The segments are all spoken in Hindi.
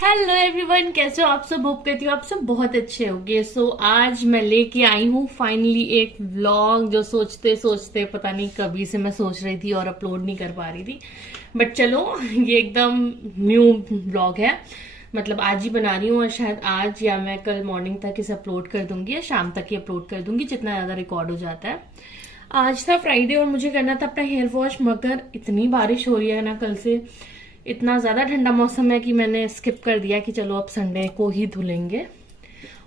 हेलो एवरीवन, कैसे हो आप सब। होप करती हूँ आप सब बहुत अच्छे होंगे। आज मैं लेके आई हूँ फाइनली एक व्लॉग जो सोचते सोचते पता नहीं कभी से मैं सोच रही थी और अपलोड नहीं कर पा रही थी। बट चलो, ये एकदम न्यू व्लॉग है। मतलब आज ही बना रही हूँ और शायद आज या मैं कल मॉर्निंग तक इसे अपलोड कर दूंगी या शाम तक ही अपलोड कर दूंगी, जितना ज्यादा रिकॉर्ड हो जाता है। आज था फ्राइडे और मुझे करना था अपना हेयर वॉश, मगर इतनी बारिश हो रही है ना कल से, इतना ज्यादा ठंडा मौसम है कि मैंने स्किप कर दिया कि चलो अब संडे को ही धुलेंगे।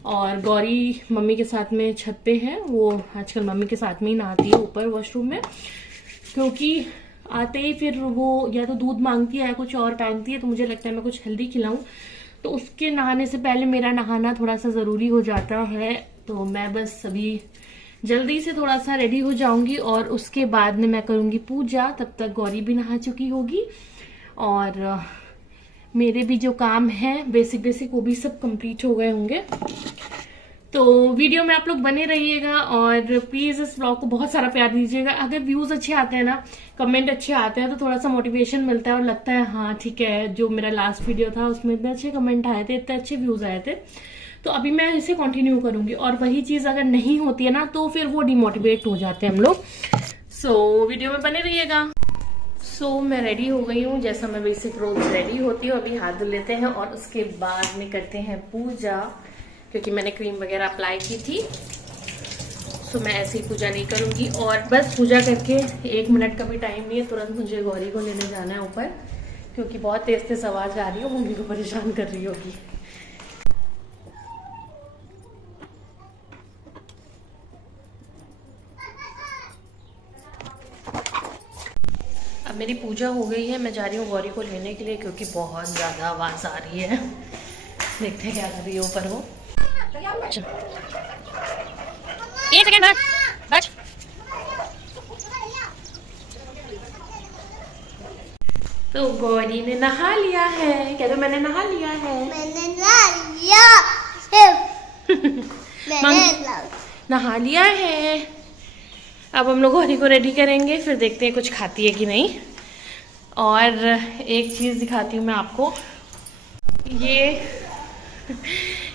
और गौरी मम्मी के साथ में छत पे है, वो आजकल मम्मी के साथ में ही नहाती है ऊपर वॉशरूम में, क्योंकि आते ही फिर वो या तो दूध मांगती है या कुछ और मांगती है, तो मुझे लगता है मैं कुछ हेल्दी खिलाऊं, तो उसके नहाने से पहले मेरा नहाना थोड़ा सा जरूरी हो जाता है। तो मैं बस अभी जल्दी से थोड़ा सा रेडी हो जाऊंगी और उसके बाद में मैं करूंगी पूजा। तब तक गौरी भी नहा चुकी होगी और मेरे भी जो काम है बेसिक बेसिक वो भी सब कंप्लीट हो गए होंगे। तो वीडियो में आप लोग बने रहिएगा और प्लीज इस ब्लॉग को बहुत सारा प्यार दीजिएगा। अगर व्यूज अच्छे आते हैं ना, कमेंट अच्छे आते हैं, तो थोड़ा सा मोटिवेशन मिलता है और लगता है हाँ ठीक है, जो मेरा लास्ट वीडियो था उसमें इतने अच्छे कमेंट आए थे, इतने अच्छे व्यूज आए थे, तो अभी मैं इसे कंटिन्यू करूंगी। और वही चीज अगर नहीं होती है ना तो फिर वो डिमोटिवेट हो जाते हैं हम लोग। वीडियो में बने रहिएगा। मैं रेडी हो गई हूँ, जैसा मैं बेसिक रोज रेडी होती हूँ। अभी हाथ धुल लेते हैं और उसके बाद में करते हैं पूजा, क्योंकि मैंने क्रीम वगैरह अप्लाई की थी। मैं ऐसे ही पूजा नहीं करूंगी और बस पूजा करके 1 मिनट का भी टाइम नहीं है, तुरंत मुझे गौरी को लेने जाना है ऊपर, क्योंकि बहुत तेज तेज आवाज आ रही है, मम्मी को परेशान कर रही होगी। अब मेरी पूजा हो गई है, मैं जा रही हूँ गौरी को लेने के लिए, क्योंकि बहुत ज़्यादा आवाज़ आ रही है। देखते हैं क्या कर रही है ऊपर वो। एक सेकंड बस। तो गौरी ने नहा लिया है। कह दो मैंने नहा लिया है। मैंने नहा लिया है। मैंने नहा लिया है। अब हम लोग गौरी को रेडी करेंगे, फिर देखते हैं कुछ खाती है कि नहीं। और एक चीज़ दिखाती हूँ मैं आपको,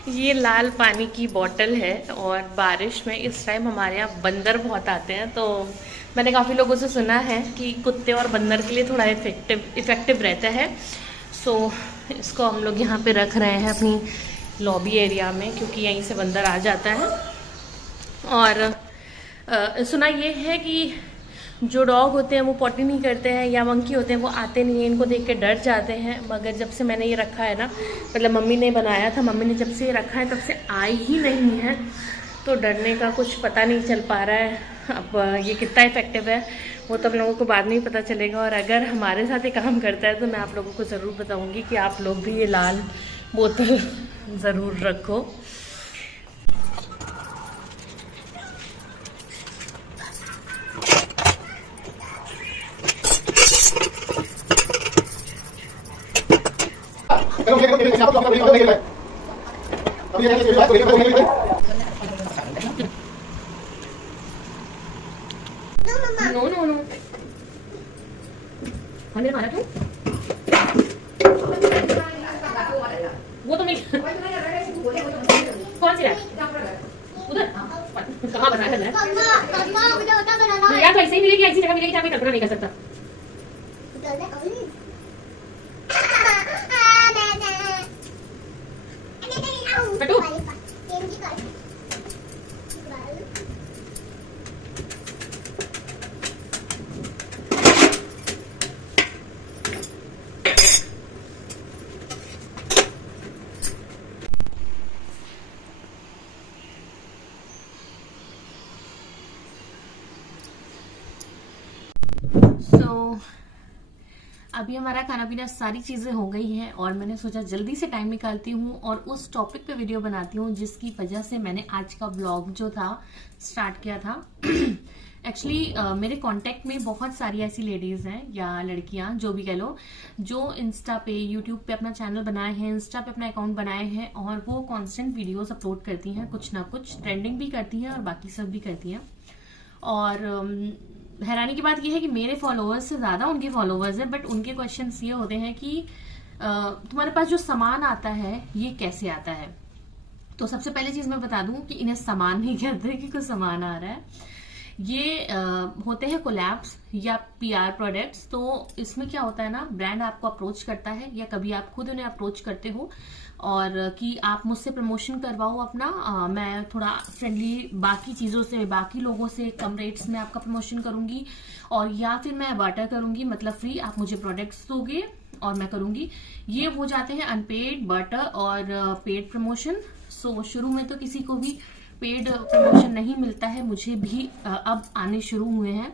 ये लाल पानी की बोतल है। और बारिश में इस टाइम हमारे यहाँ बंदर बहुत आते हैं, तो मैंने काफ़ी लोगों से सुना है कि कुत्ते और बंदर के लिए थोड़ा इफ़ेक्टिव रहता है। इसको हम लोग यहाँ पे रख रहे हैं अपनी लॉबी एरिया में, क्योंकि यहीं से बंदर आ जाता है। और सुना ये है कि जो डॉग होते हैं वो पॉटी नहीं करते हैं, या मंकी होते हैं वो आते नहीं हैं, इनको देख के डर जाते हैं। मगर जब से मैंने ये रखा है ना, मतलब मम्मी ने बनाया था, मम्मी ने जब से ये रखा है तब से आई ही नहीं है, तो डरने का कुछ पता नहीं चल पा रहा है। अब ये कितना इफेक्टिव है वो तो हम लोगों को बाद में ही पता चलेगा। और अगर हमारे साथ ये काम करता है तो मैं आप लोगों को ज़रूर बताऊँगी कि आप लोग भी ये लाल बोतल ज़रूर रखो। नो नो नो, हमें मारा क्यों? वो तो नहीं। कौन सी रैक? उधर कहाँ बनाया है? यार तो ऐसे ही मिलेगी, ऐसी जगह मिलेगी जहाँ मैं कल्पना नहीं कर सकता। कटू अभी हमारा खाना पीना सारी चीजें हो गई हैं और मैंने सोचा जल्दी से टाइम निकालती हूँ और उस टॉपिक पे वीडियो बनाती हूँ जिसकी वजह से मैंने आज का ब्लॉग जो था स्टार्ट किया था। एक्चुअली मेरे कांटेक्ट में बहुत सारी ऐसी लेडीज हैं या लड़कियां, जो भी कह लो, जो इंस्टा पे, यूट्यूब पे अपना चैनल बनाए हैं, इंस्टा पे अपना अकाउंट बनाए हैं और वो कांस्टेंट वीडियोस अपलोड करती हैं, कुछ ना कुछ ट्रेंडिंग भी करती हैं और बाकी सब भी करती हैं। और हैरानी की बात यह है कि मेरे फॉलोअर्स से ज्यादा उनके फॉलोअर्स है, बट उनके क्वेश्चंस ये होते हैं कि तुम्हारे पास जो सामान आता है ये कैसे आता है। तो सबसे पहले चीज मैं बता दूं कि इन्हें सामान नहीं कहते कि कुछ सामान आ रहा है, ये होते हैं कोलैब्स या पीआर प्रोडक्ट्स। तो इसमें क्या होता है ना, ब्रांड आपको अप्रोच करता है या कभी आप खुद उन्हें अप्रोच करते हो और कि आप मुझसे प्रमोशन करवाओ अपना, मैं थोड़ा फ्रेंडली बाकी चीजों से, बाकी लोगों से कम रेट्स में आपका प्रमोशन करूंगी, और या फिर मैं बार्टर करूंगी, मतलब फ्री आप मुझे प्रोडक्ट्स दोगे और मैं करूंगी। ये हो जाते हैं अनपेड, बार्टर और पेड प्रमोशन। सो शुरू में तो किसी को भी पेड प्रमोशन नहीं मिलता है, मुझे भी अब आने शुरू हुए हैं,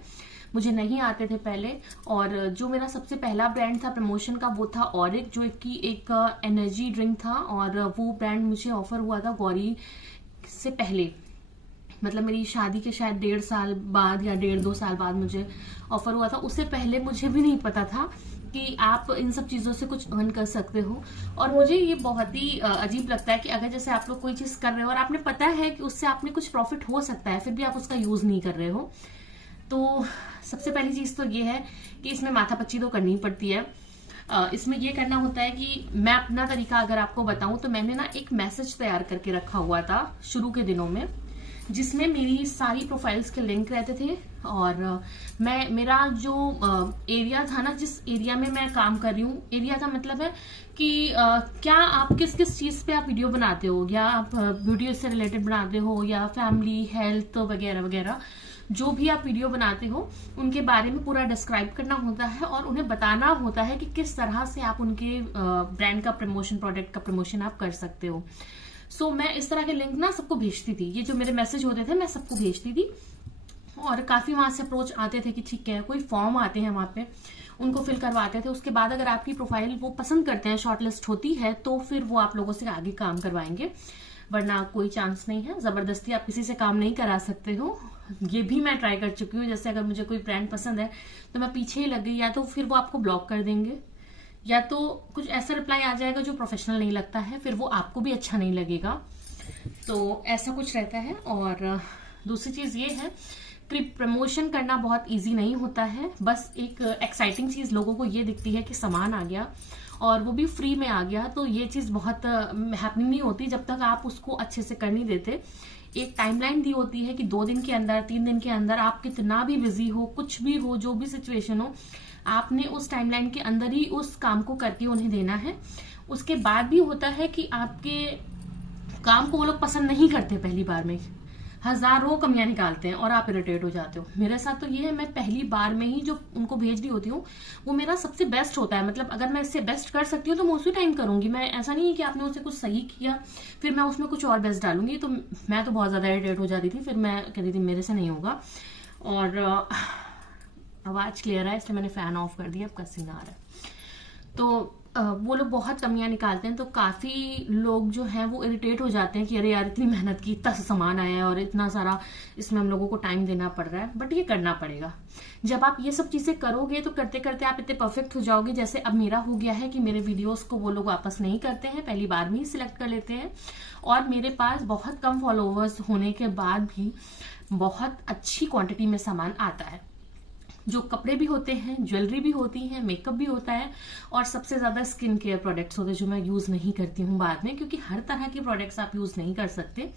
मुझे नहीं आते थे पहले। और जो मेरा सबसे पहला ब्रांड था प्रमोशन का वो था ऑरिक, जो कि एक एनर्जी ड्रिंक था, और वो ब्रांड मुझे ऑफर हुआ था गौरी से पहले, मतलब मेरी शादी के शायद 1.5 साल बाद या 1.5-2 साल बाद मुझे ऑफर हुआ था। उससे पहले मुझे भी नहीं पता था कि आप इन सब चीजों से कुछ अर्न कर सकते हो। और मुझे ये बहुत ही अजीब लगता है कि अगर जैसे आप लोग कोई चीज कर रहे हो और आपने पता है कि उससे आपने कुछ प्रॉफिट हो सकता है, फिर भी आप उसका यूज नहीं कर रहे हो। तो सबसे पहली चीज तो ये है कि इसमें माथापच्ची तो करनी पड़ती है। इसमें ये करना होता है कि मैं अपना तरीका अगर आपको बताऊं तो मैंने ना एक मैसेज तैयार करके रखा हुआ था शुरू के दिनों में, जिसमें मेरी सारी प्रोफाइल्स के लिंक रहते थे। और मेरा जो एरिया था ना, जिस एरिया में मैं काम कर रही हूँ, एरिया का मतलब है कि क्या आप किस किस चीज पे आप वीडियो बनाते हो, या आप वीडियो से रिलेटेड बनाते हो, या फैमिली हेल्थ वगैरह वगैरह, जो भी आप वीडियो बनाते हो उनके बारे में पूरा डिस्क्राइब करना होता है और उन्हें बताना होता है कि किस तरह से आप उनके ब्रांड का प्रमोशन, प्रोडक्ट का प्रमोशन आप कर सकते हो। सो मैं इस तरह के लिंक ना सबको भेजती थी, ये जो मेरे मैसेज होते थे मैं सबको भेजती थी, और काफी वहां से अप्रोच आते थे कि ठीक है, कोई फॉर्म आते हैं वहां पे, उनको फिल करवाते थे। उसके बाद अगर आपकी प्रोफाइल वो पसंद करते हैं, शॉर्टलिस्ट होती है, तो फिर वो आप लोगों से आगे काम करवाएंगे, वरना कोई चांस नहीं है। जबरदस्ती आप किसी से काम नहीं करा सकते हो। ये भी मैं ट्राई कर चुकी हूँ, जैसे अगर मुझे कोई ब्रांड पसंद है तो मैं पीछे ही लग गई, या तो फिर वो आपको ब्लॉक कर देंगे, या तो कुछ ऐसा रिप्लाई आ जाएगा जो प्रोफेशनल नहीं लगता है, फिर वो आपको भी अच्छा नहीं लगेगा। तो ऐसा कुछ रहता है। और दूसरी चीज ये है कि प्रमोशन करना बहुत इजी नहीं होता है। बस एक एक्साइटिंग चीज लोगों को ये दिखती है कि सामान आ गया और वो भी फ्री में आ गया, तो ये चीज बहुत हैपनिंग नहीं होती जब तक आप उसको अच्छे से कर नहीं देते। एक टाइमलाइन दी होती है कि 2 दिन के अंदर, 3 दिन के अंदर, आप कितना भी बिजी हो, कुछ भी हो, जो भी सिचुएशन हो, आपने उस टाइमलाइन के अंदर ही उस काम को करके उन्हें देना है। उसके बाद भी होता है कि आपके काम को वो लोग पसंद नहीं करते, पहली बार में हजारों कमियां निकालते हैं और आप इरिटेट हो जाते हो। मेरे साथ तो ये है, मैं पहली बार में ही जो उनको भेज रही होती हूँ वो मेरा सबसे बेस्ट होता है। मतलब अगर मैं इससे बेस्ट कर सकती हूँ तो मैं उसी टाइम करूंगी। मैं ऐसा नहीं है कि आपने उससे कुछ सही किया फिर मैं उसमें कुछ और बेस्ट डालूंगी। तो मैं तो बहुत ज्यादा इरिटेट हो जाती थी, फिर मैं कहती थी मेरे से नहीं होगा। और आवाज क्लियर है इसलिए मैंने फैन ऑफ कर दिया, अब कसिंग आ रहा है। तो वो लोग बहुत कमियां निकालते हैं, तो काफी लोग जो हैं वो इरिटेट हो जाते हैं कि अरे यार इतनी मेहनत की, इतना सामान आया है और इतना सारा इसमें हम लोगों को टाइम देना पड़ रहा है। बट ये करना पड़ेगा। जब आप ये सब चीजें करोगे तो करते करते आप इतने परफेक्ट हो जाओगे, जैसे अब मेरा हो गया है कि मेरे वीडियोस को वो लोग वापस नहीं करते हैं, पहली बार में ही सिलेक्ट कर लेते हैं। और मेरे पास बहुत कम फॉलोअर्स होने के बाद भी बहुत अच्छी क्वांटिटी में सामान आता है, जो कपड़े भी होते हैं, ज्वेलरी भी होती है, मेकअप भी होता है, और सबसे ज्यादा स्किन केयर प्रोडक्ट्स होते हैं जो मैं यूज नहीं करती हूँ बाद में, क्योंकि हर तरह के प्रोडक्ट्स आप यूज नहीं कर सकते।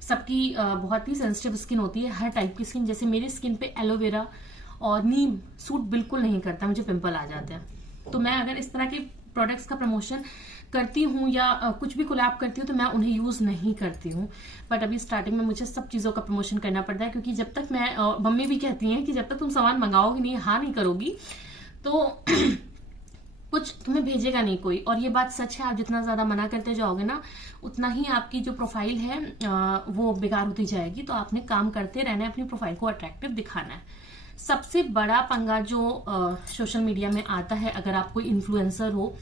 सबकी बहुत ही सेंसिटिव स्किन होती है, हर टाइप की स्किन। जैसे मेरी स्किन पे एलोवेरा और नीम सूट बिल्कुल नहीं करता, मुझे पिंपल आ जाते हैं। तो मैं अगर इस तरह के प्रोडक्ट्स का प्रमोशन करती हूँ या कुछ भी कोलैब करती हूँ तो मैं उन्हें यूज नहीं करती हूँ। बट अभी स्टार्टिंग में मुझे सब चीजों का प्रमोशन करना पड़ता है, क्योंकि जब तक मैं, मम्मी भी कहती हैं कि जब तक तुम सामान मंगाओगी नहीं, हाँ नहीं करोगी, तो कुछ तुम्हें भेजेगा नहीं कोई। और ये बात सच है, आप जितना ज्यादा मना करते जाओगे ना उतना ही आपकी जो प्रोफाइल है वो बेकार होती जाएगी। तो आपने काम करते रहना है, अपनी प्रोफाइल को अट्रैक्टिव दिखाना है। सबसे बड़ा पंगा जो सोशल मीडिया में आता है, अगर आप कोई इन्फ्लुएंसर हो,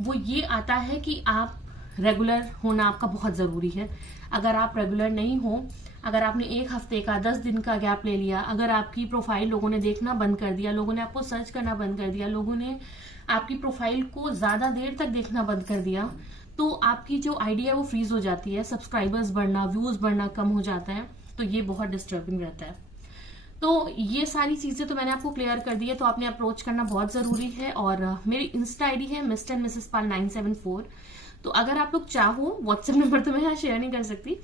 वो ये आता है कि आप रेगुलर होना आपका बहुत जरूरी है। अगर आप रेगुलर नहीं हो, अगर आपने 1 हफ्ते का, 10 दिन का गैप ले लिया, अगर आपकी प्रोफाइल लोगों ने देखना बंद कर दिया, लोगों ने आपको सर्च करना बंद कर दिया, लोगों ने आपकी प्रोफाइल को ज्यादा देर तक देखना बंद कर दिया, तो आपकी जो आईडी है वो फ्रीज हो जाती है, सब्सक्राइबर्स बढ़ना, व्यूज बढ़ना कम हो जाता है। तो ये बहुत डिस्टर्बिंग रहता है। तो ये सारी चीजें तो मैंने आपको क्लियर कर दी है, तो आपने अप्रोच करना बहुत जरूरी है। और मेरी इंस्टा आईडी है मिस्टर एंड मिसेस पाल 974। तो अगर आप लोग चाहो, व्हाट्सएप नंबर तो मैं यहाँ शेयर नहीं कर सकती,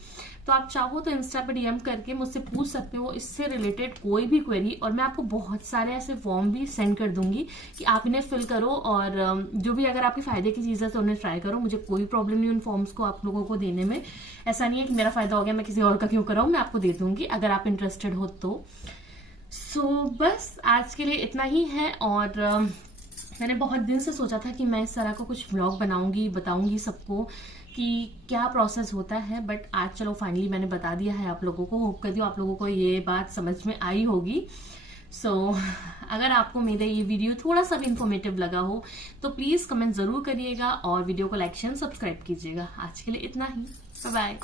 तो आप चाहो तो इंस्टा पे डीएम करके मुझसे पूछ सकते हो इससे रिलेटेड कोई भी क्वेरी। और मैं आपको बहुत सारे ऐसे फॉर्म भी सेंड कर दूंगी कि आप इन्हें फिल करो, और जो भी अगर आपके फायदे की चीज है तो उन्हें ट्राई करो। मुझे कोई प्रॉब्लम नहीं उन फॉर्म्स को आप लोगों को देने में। ऐसा नहीं है कि मेरा फायदा हो गया मैं किसी और का क्यों कराऊं, मैं आपको दे दूंगी अगर आप इंटरेस्टेड हो तो। बस आज के लिए इतना ही है। और मैंने बहुत दिन से सोचा था कि मैं इस तरह का कुछ व्लॉग बनाऊंगी, बताऊंगी सबको कि क्या प्रोसेस होता है, बट आज चलो फाइनली मैंने बता दिया है आप लोगों को। होप करती हूँ आप लोगों को ये बात समझ में आई होगी। अगर आपको मेरा ये वीडियो थोड़ा सा भी इंफॉर्मेटिव लगा हो तो प्लीज कमेंट जरूर करिएगा और वीडियो को लाइक शेयर सब्सक्राइब कीजिएगा। आज के लिए इतना ही, बाय बाय।